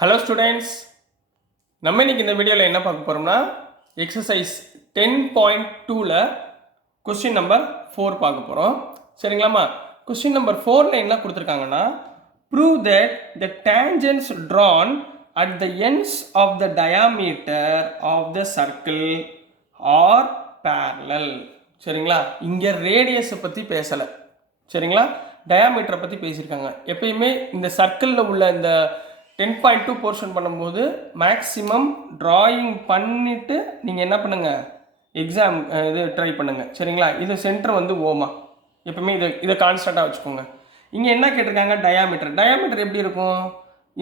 Hello students, நம்ம இன்னைக்கு இந்த வீடியோவில் என்ன பார்க்க போகிறோம்னா எக்ஸசைஸ் 10.2ல் கொஸ்டின் நம்பர் 4 பார்க்க போகிறோம். சரிங்களாம்மா? கொஸ்டின் நம்பர் 4ல் என்ன கொடுத்துருக்காங்கன்னா, prove that the tangents drawn at the ends of the diameter of the circle are parallel. சரிங்களா? இங்கே ரேடியஸை பற்றி பேசலை. சரிங்களா? டயாமீட்டரை பற்றி பேசியிருக்காங்க. எப்பயுமே இந்த சர்க்கிளில் உள்ள இந்த 10.2 போர்ஷன் பண்ணும்போது மேக்ஸிமம் ட்ராயிங் பண்ணிவிட்டு நீங்கள் என்ன பண்ணுங்கள், எக்ஸாம் இது ட்ரை பண்ணுங்கள். சரிங்களா? இது சென்டர் வந்து ஓமா, எப்பவுமே இதை கான்ஸ்டண்ட்டாக வச்சுக்கோங்க. இங்கே என்ன கேட்டிருக்காங்க, டயாமீட்டர். டயாமீட்டர் எப்படி இருக்கும்,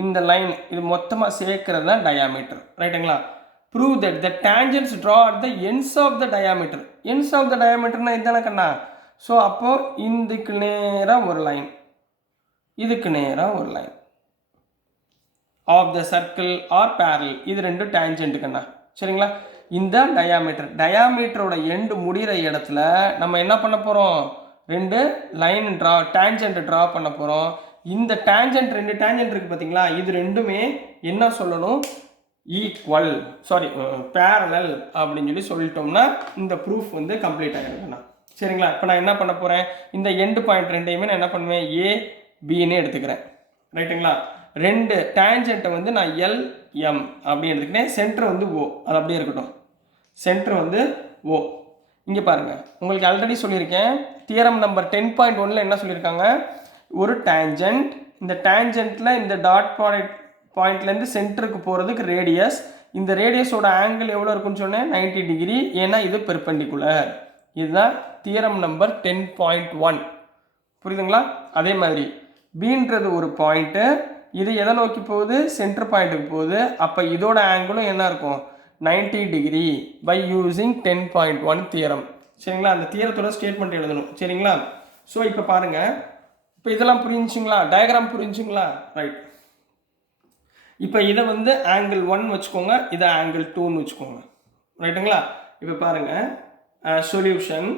இந்த லைன் இது மொத்தமாக சேர்க்கறது தான் டயாமீட்டர். ரைட்டுங்களா? Prove that the tangents drawn at the ends of the diameter. Ends of the டயாமீட்டர்னா இதுதானே கண்ணா? ஸோ அப்போது இதுக்கு நேராக ஒரு லைன், இதுக்கு நேராக ஒரு line of the circle are parallel, இது ரெண்டு டேஞ்சன்ட்டுக்குண்ணா. சரிங்களா? இந்த டயாமீட்டரோட எண்டு முடிகிற இடத்துல நம்ம என்ன பண்ண போகிறோம், ரெண்டு லைன் டேஞ்சன்ட் ட்ரா பண்ண போகிறோம். இந்த டேஞ்சன்ட், ரெண்டு டேஞ்சன்ட் இருக்குது பார்த்தீங்களா, இது ரெண்டுமே என்ன சொல்லணும், ஈக்குவல், பேரலல் அப்படின்னு சொல்லிட்டோம்னா இந்த ப்ரூஃப் வந்து கம்ப்ளீட் ஆகிருக்குண்ணா. சரிங்களா? இப்போ நான் என்ன பண்ண போகிறேன், இந்த எண்டு பாயிண்ட் ரெண்டையுமே நான் என்ன பண்ணுவேன், ஏ பின்னு எடுத்துக்கிறேன். ரைட்டுங்களா? ரெண்டு டேஞ்சன்ட்டை வந்து நான் எல்எம் அப்படின்னு எடுத்துக்கிட்டேன். சென்டர் வந்து ஓ, அது அப்படியே இருக்கட்டும். சென்டர் வந்து ஓ. இங்கே பாருங்கள், உங்களுக்கு ஆல்ரெடி சொல்லியிருக்கேன், தியரம் நம்பர் 10.1ல் என்ன சொல்லியிருக்காங்க, ஒரு டேஞ்சன்ட், இந்த டேஞ்சன்ட்டில் இந்த டாட் பாயிண்ட்லேருந்து சென்டருக்கு போகிறதுக்கு ரேடியஸ், இந்த ரேடியஸோட ஆங்கிள் எவ்வளோ இருக்குன்னு சொன்னேன், 90 டிகிரி. ஏன்னா இது பெர்பெண்டிகுலர். இதுதான் தியரம் நம்பர் 10.1. புரியுதுங்களா? அதே மாதிரி பீன்றது ஒரு பாயிண்ட்டு, இது எதை நோக்கி போகுது, சென்டர் பாயிண்ட்டுக்கு போகுது. அப்போ இதோட ஆங்கிளும் என்ன இருக்கும், 90 டிகிரி பை யூஸிங் 10.1 தியரம். சரிங்களா? அந்த தியரத்தோட ஸ்டேட்மெண்ட் எழுதணும். சரிங்களா? ஸோ இப்போ பாருங்கள், இப்போ இதெல்லாம் புரிஞ்சுங்களா, டயக்ராம் புரிஞ்சுங்களா? ரைட். இப்போ இதை வந்து ஆங்கிள் 1 வச்சுக்கோங்க, இதை ஆங்கிள் 2ன்னு வச்சுக்கோங்க. ரைட்டுங்களா? இப்போ பாருங்கள், சொல்யூஷன்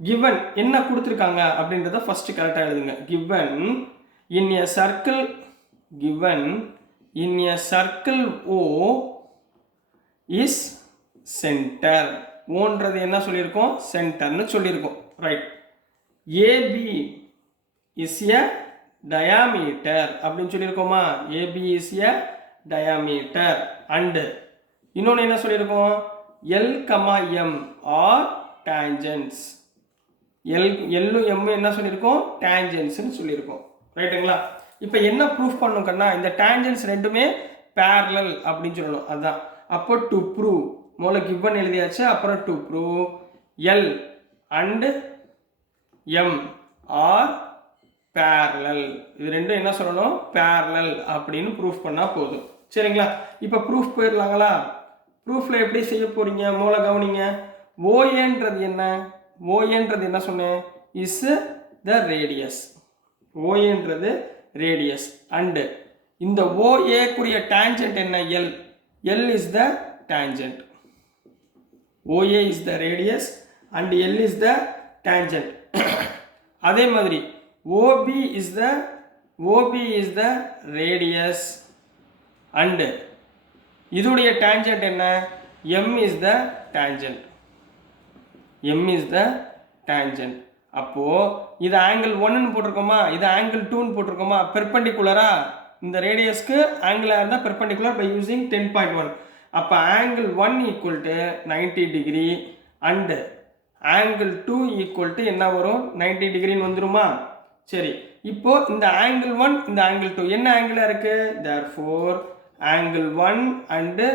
given என்ன கொடுத்துருக்காங்க அப்படின்றத ஃபஸ்ட்டு கரெக்டாக எழுதுங்க. given in a circle O is center. ஓன்றது என்ன சொல்லியிருக்கோம், சென்டர்னு சொல்லியிருக்கோம். Right. AB is a diameter அப்படின்னு சொல்லியிருக்கோமா, AB is a diameter and இன்னொன்று என்ன சொல்லியிருக்கோம், L, M are tangents. எல்லும் எம்மும் என்ன சொல்லியிருக்கோம், டேஞ்சன்ஸ்னு சொல்லியிருக்கோம். ரைட்டுங்களா? இப்போ என்ன ப்ரூஃப் பண்ணணும் கண்ணா, இந்த டேஞ்சன்ஸ் ரெண்டுமே பேரலல் அப்படின்னு சொல்லணும். அதுதான். அப்போ டு ப்ரூவ், முதல்ல கிவன் எழுதியாச்சு, அப்புறம் to prove L and M are parallel, இது ரெண்டும் என்ன சொல்லணும், பேரலல் அப்படின்னு ப்ரூஃப் பண்ணால் போதும். சரிங்களா? இப்போ ப்ரூஃப் போயிடலாங்களா? ப்ரூஃபில் எப்படி செய்ய போகிறீங்க, மூல கவனிங்க. ஓஏன்றது என்ன, ஓஏன்றது என்ன சொன்னேன், இஸ் த ரேடியஸ். ஓஏன்றது ரேடியஸ் அண்டு இந்த ஓஏக்குரிய டேஞ்சன்ட் என்ன, L. L is the tangent. OA is the radius and L is the tangent. அதே மாதிரி OB is the radius and இதோடைய டேஞ்சன்ட் என்ன, M is the tangent. M is the tangent. அப்போது இது angle 1ன்னு போட்டிருக்கோமா, இது ஆங்கிள் 2ன்னு போட்டிருக்கோமா, பெர்பெண்டிகுலரா, இந்த ரேடியஸ்க்கு ஆங்கிளாக இருந்தால் பெர்பெண்டிகுலர் பை யூஸிங் 10.1. அப்போ angle 1 equal to 90 degree and angle 2 equal to என்ன வரும், 90 டிகிரின்னு வந்துருமா? சரி, இப்போது இந்த ஆங்கிள் 1 இந்த ஆங்கிள் 2 என்ன ஆங்கிளாக இருக்குது, therefore ஆங்கிள் 1 அண்டு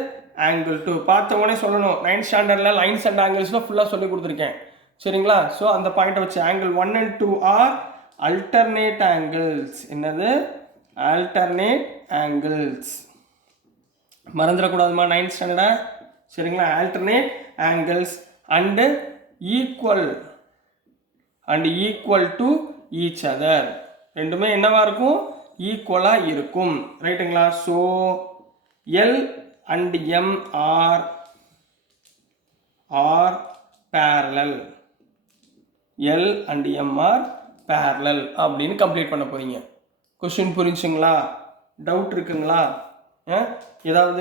ஆங்கிள் 2 பார்த்த உடனே சொல்லணும். 9th ஸ்டாண்டர்டில் லைன்ஸ் அண்ட் ஆங்கிள்ஸில் ஃபுல்லாக சொல்லி கொடுத்துருக்கேன். சரிங்களா? ஸோ அந்த பாயிண்ட்டை வச்சு angle 1 and 2 are alternate angles. என்னது, ஆல்டர்னேட் ஆங்கிள்ஸ். மறந்துடக்கூடாதுமா 9th ஸ்டாண்டர்டா? சரிங்களா? Alternate angles and equal to each other. ரெண்டுமே என்னவா இருக்கும், ஈக்குவலாக இருக்கும். ரைட்டுங்களா? So L and M are parallel. L and M are parallel அப்படின்னு கம்ப்ளீட் பண்ண போறீங்க. கொஸ்டின் புரிஞ்சுங்களா? டவுட் இருக்குங்களா? ஏதாவது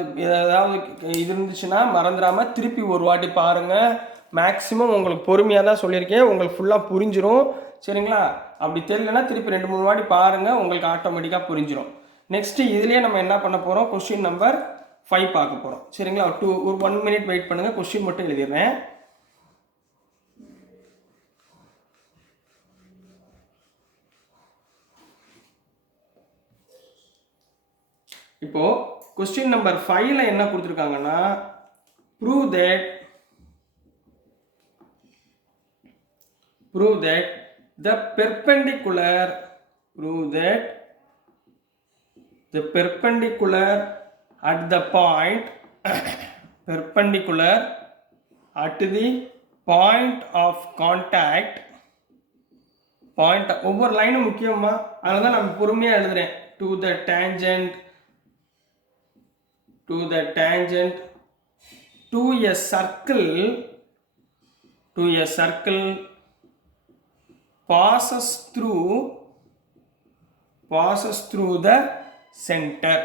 இது இருந்துச்சுன்னா மறந்துடாமல் திருப்பி ஒரு வாட்டி பாருங்கள். மேக்ஸிமம் உங்களுக்கு பொறுமையாக தான் சொல்லியிருக்கேன், உங்களுக்கு ஃபுல்லாக புரிஞ்சிடும். சரிங்களா? அப்படி தெரியலன்னா திருப்பி 2-3 வாட்டி பாருங்கள், உங்களுக்கு ஆட்டோமேட்டிக்காக புரிஞ்சிடும். நெக்ஸ்ட்டு இதுலேயே நம்ம என்ன பண்ண போகிறோம், கொஸ்டின் நம்பர் 5 பார்க்க போகிறோம். சரிங்களா? ஒரு 1 மினிட் வெயிட் பண்ணுங்கள், கொஸ்டின் மட்டும் எழுதிடுறேன். இப்போ கொஸ்டின் நம்பர் 5ல என்ன கொடுத்துருக்காங்கன்னா, prove that the perpendicular at the point of contact ஒவ்வொரு லைனும் முக்கியமா, அதனால தான் நான் பொறுமையாக எழுதுறேன். to the tangent to a circle passes through the center.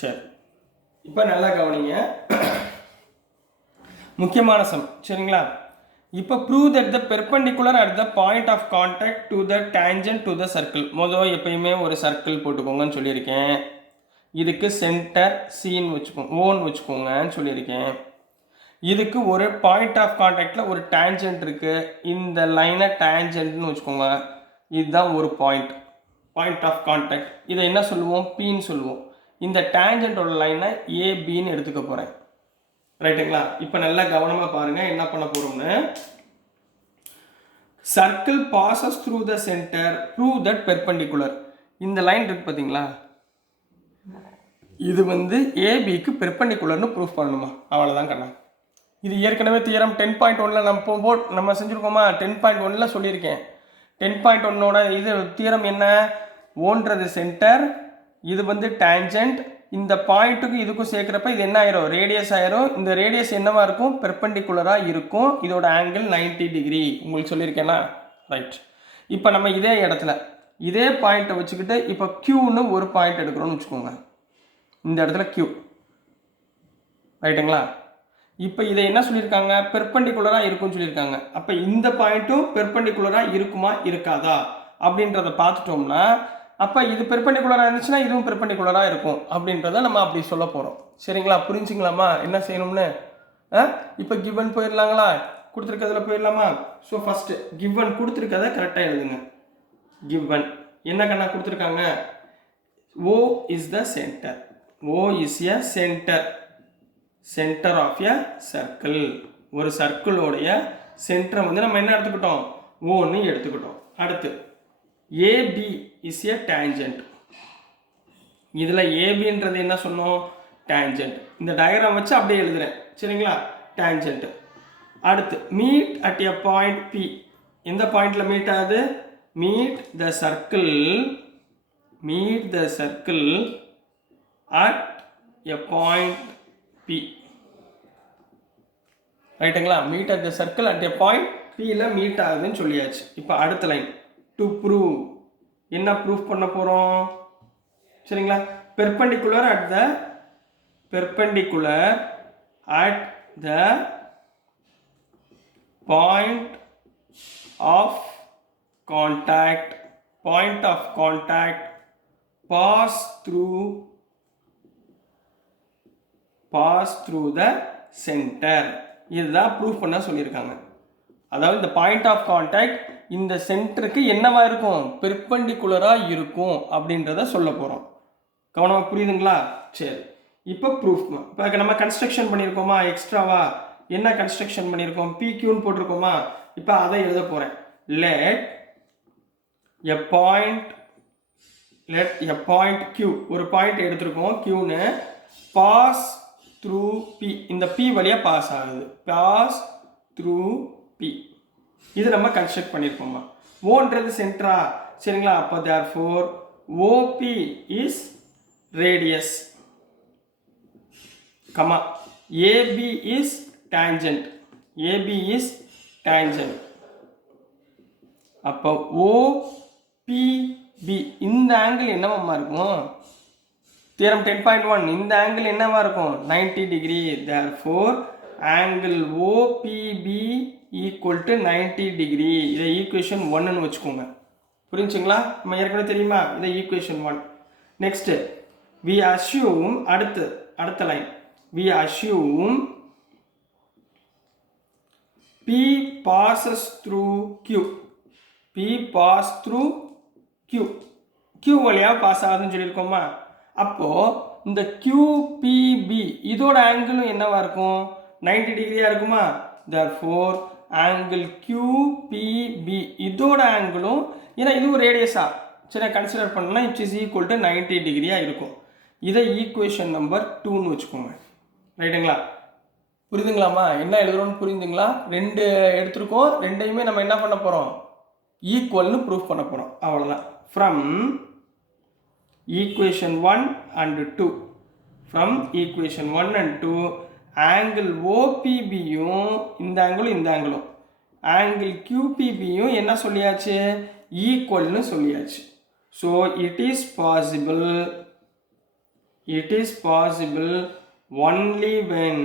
சரி, இப்போ நல்லா கவனிங்க, முக்கியமான சம். சரிங்களா? இப்போ prove that the perpendicular at the point of contact to the tangent to the circle. முதல்ல எப்பயுமே ஒரு சர்க்கிள் போட்டுக்கோங்கன்னு சொல்லியிருக்கேன். இதுக்கு சென்டர் சின்னு வச்சுக்கோங்க, ஓன்னு வச்சுக்கோங்கன்னு சொல்லியிருக்கேன். இதுக்கு ஒரு பாயிண்ட் ஆஃப் கான்டாக்டில் ஒரு டேஞ்சன்ட் இருக்குது. இந்த லைனை டேஞ்சன்ட்னு வச்சுக்கோங்க. இதுதான் ஒரு பாயிண்ட் ஆஃப் கான்டாக்ட். இதை என்ன சொல்லுவோம், பின்னு சொல்லுவோம். இந்த டேஞ்சன்ட்டோட லைனை ஏபின்னு எடுத்துக்க போகிறேன். ரைட்டுங்களா? இப்போ நல்லா கவனமாக பாருங்கள் என்ன பண்ண போகிறோம்னு. Circle bosses through the centre, prove that perpendicular. இந்த லைன் இருக்கு பார்த்தீங்களா, இது ஏபிக்கு பெர்பெண்டிகுலர்னு ப்ரூஃப் பண்ணணுமா? அவ்வளோதான் கண்ணா. இது ஏற்கனவே தியரம் 10.1ல் நம்ம செஞ்சுருக்கோமா? 10.1ல் சொல்லியிருக்கேன். 10.1ஓட இது தியரம் என்ன, ஓன்றது சென்டர், இது டேஞ்சன்ட். இந்த பாயிண்ட்டுக்கும் இதுக்கும் சேர்க்குறப்ப இது என்ன ஆயிரும், ரேடியஸ் ஆயிரும். இந்த ரேடியஸ் என்னவா இருக்கும், பெர்பெண்டிகுலராக இருக்கும். இதோட ஆங்கிள் 90 டிகிரி உங்களுக்கு சொல்லியிருக்கேன்னா. ரைட், இப்போ நம்ம இதே இடத்துல இதே பாயிண்ட்டை வச்சுக்கிட்டு இப்போ Qன்னு ஒரு பாயிண்ட் எடுக்கிறோம்னு வச்சுக்கோங்க. இந்த இடத்துல Q. ரைட்டுங்களா? இப்போ இதை என்ன சொல்லியிருக்காங்க, பெர்பெண்டிகுலராக இருக்கும்னு சொல்லியிருக்காங்க. அப்போ இந்த பாயிண்ட்டும் பெர்பெண்டிகுலராக இருக்குமா இருக்காதா அப்படின்றத பார்த்துட்டோம்னா, அப்போ இது பெர்பெண்டிகுலராக இருந்துச்சுன்னா இதுவும் பெர்பெண்டிகுலராக இருக்கும் அப்படின்றத நம்ம அப்படி சொல்ல போகிறோம். சரிங்களா? புரிஞ்சுங்களாமா என்ன செய்யணும்னு? இப்போ கிவன் போயிடலாங்களா, கொடுத்துருக்கிறதுல போயிடலாமா? ஸோ ஃபஸ்ட்டு கிவன் கொடுத்துருக்கதை கரெக்டாக எழுதுங்க. கிவன் என்ன கண்ணா கொடுத்துருக்காங்க, O is the center. O is a center of a circle. ஒரு சர்க்கிளோடைய சென்டரை நம்ம என்ன எடுத்துக்கிட்டோம், ஓன்னு எடுத்துக்கிட்டோம். அடுத்து AB is a tangent. இதில் ஏபின்றது என்ன சொன்னோம், டேஞ்சன்ட். இந்த டயக்ராம் வச்சு அப்படியே எழுதுறேன். சரிங்களா? டேஞ்சன்ட். அடுத்து meet at a point P. எந்த பாயிண்டில் மீட் ஆகுது, meet the circle at a point P. ரைட்டுங்களா? Meet at the circle at a point Pயில் மீட் ஆகுதுன்னு சொல்லியாச்சு. இப்போ அடுத்த லைன் டு ப்ரூவ். என்ன ப்ரூஃப் பண்ண போகிறோம்? சரிங்களா? Perpendicular at the point of contact pass through the center. இதுதான் ப்ரூஃப் பண்ண சொல்லியிருக்காங்க. அதாவது இந்த பாயிண்ட் ஆஃப் கான்டாக்ட் இந்த சென்டருக்கு என்னவா இருக்கும், பெர்பெண்டிகுலராக இருக்கும் அப்படின்றத சொல்ல போகிறோம். கவனமாக புரியுதுங்களா? சரி, இப்போ ப்ரூஃப். இப்போ நம்ம கன்ஸ்ட்ரக்ஷன் பண்ணியிருக்கோமா, எக்ஸ்ட்ராவா என்ன கன்ஸ்ட்ரக்ஷன் பண்ணியிருக்கோம், PQன்னு போட்டிருக்கோமா? இப்போ அதை எழுத போகிறேன். let a point Q, ஒரு பாயிண்ட் எடுத்திருக்கோம் Qன்னு, pass through P. இந்த P வழியாக பாஸ் ஆகுது, pass through P. இது நம்ம கன்ஸ்ட்ரக்ட் பண்ணியிருக்கோமா? ஓன்றது சென்டரா? சரிங்களா? அப்போ therefore OP is radius, comma AB is tangent. அப்போ OP பி இந்த ஆங்கிள் என்னவாம்மா இருக்கும்? தியரம் 10.1 இந்த ஆங்கிள் என்னவா இருக்கும்? 90 degree. therefore angle OPP equal to 90 degree. இதை ஈக்குவேஷன் 1ன்னு வச்சுக்கோங்க. புரிஞ்சுங்களா? நம்ம ஏற்கனவே தெரியுமா? இதை ஈக்குவேஷன் 1. நெக்ஸ்ட் வி அஸ்யூம், அடுத்த line, we assume P passes through Q. P pass through Q. Q வழியா பாஸ் ஆகுதுன்னு சொல்லியிருக்கோமா? அப்போ இந்த QPB இதோட ஆங்கிளும் என்னவா இருக்கும்? 90 டிகிரியா இருக்குமா? therefore ஆங்கிள் QPB இதோட ஆங்கிளும், ஏன்னா இதுவும் ரேடியஸா சரி கன்சிடர் பண்ணா இட் இஸ் ஈக்குவல் டு 90 டிகிரியா இருக்கும். இதை ஈக்குவேஷன் நம்பர் 2ன்னு வச்சுக்கோங்க. ரைட்டுங்களா? புரியுதுங்களாம்மா? என்ன எழுதுறோம்னு புரியுதுங்களா? ரெண்டு எடுத்துருக்கோம், ரெண்டையுமே நம்ம என்ன பண்ண போகிறோம்? ஈக்குவல்னு ப்ரூஃப் பண்ண போகிறோம். அவ்வளோதான். From equation 1 and 2, from equation 1 and 2 angle ஓபிபியும் இந்த ஆங்கிளும் ஆங்கிள் QPBயும் என்ன சொல்லியாச்சு? ஈக்குவல்னு சொல்லியாச்சு. So it is possible only when,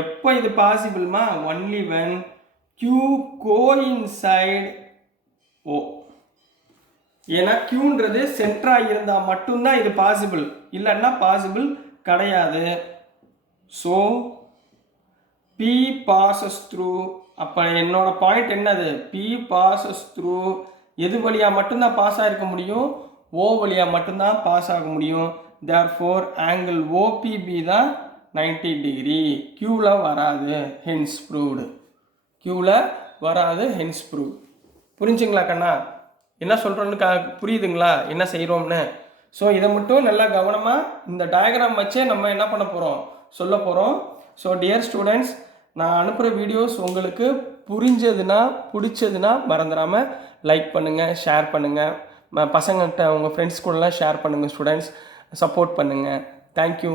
எப்போ இது பாசிபிள்மா? Only when Q coincide O. ஏன்னா Qன்றது சென்டரா இருந்தால் மட்டும்தான் இது பாசிபிள், இல்லைன்னா பாசிபிள் கிடையாது. ஸோ P passes through, அப்போ என்னோட பாயிண்ட் என்னது? P passes through எது வழியாக மட்டும்தான் பாஸ் ஆகிருக்க முடியும்? O வழியாக மட்டும்தான் பாஸ் ஆக முடியும். therefore ஆங்கிள் OPB தான் 90 டிகிரி. Qவில் வராது, ஹென்ஸ் ப்ரூவ்டு. Qவில் வராது, ஹென்ஸ் ப்ரூவ். புரிஞ்சுங்களா கண்ணா? என்ன சொல்கிறோன்னு புரியுதுங்களா என்ன செய்கிறோம்னு? ஸோ இதை மட்டும் நல்லா கவனமாக இந்த டயக்ராம் வச்சே நம்ம என்ன பண்ண போகிறோம்? சொல்ல போகிறோம். ஸோ டியர் ஸ்டூடெண்ட்ஸ், நான் அனுப்புகிற வீடியோஸ் உங்களுக்கு புரிஞ்சதுன்னா பிடிச்சதுன்னா மறந்துடாமல் லைக் பண்ணுங்கள், ஷேர் பண்ணுங்கள், பசங்கள்கிட்ட உங்கள் ஃப்ரெண்ட்ஸ் கூடலாம் ஷேர் பண்ணுங்கள். ஸ்டூடெண்ட்ஸ் சப்போர்ட் பண்ணுங்கள். தேங்க்யூ.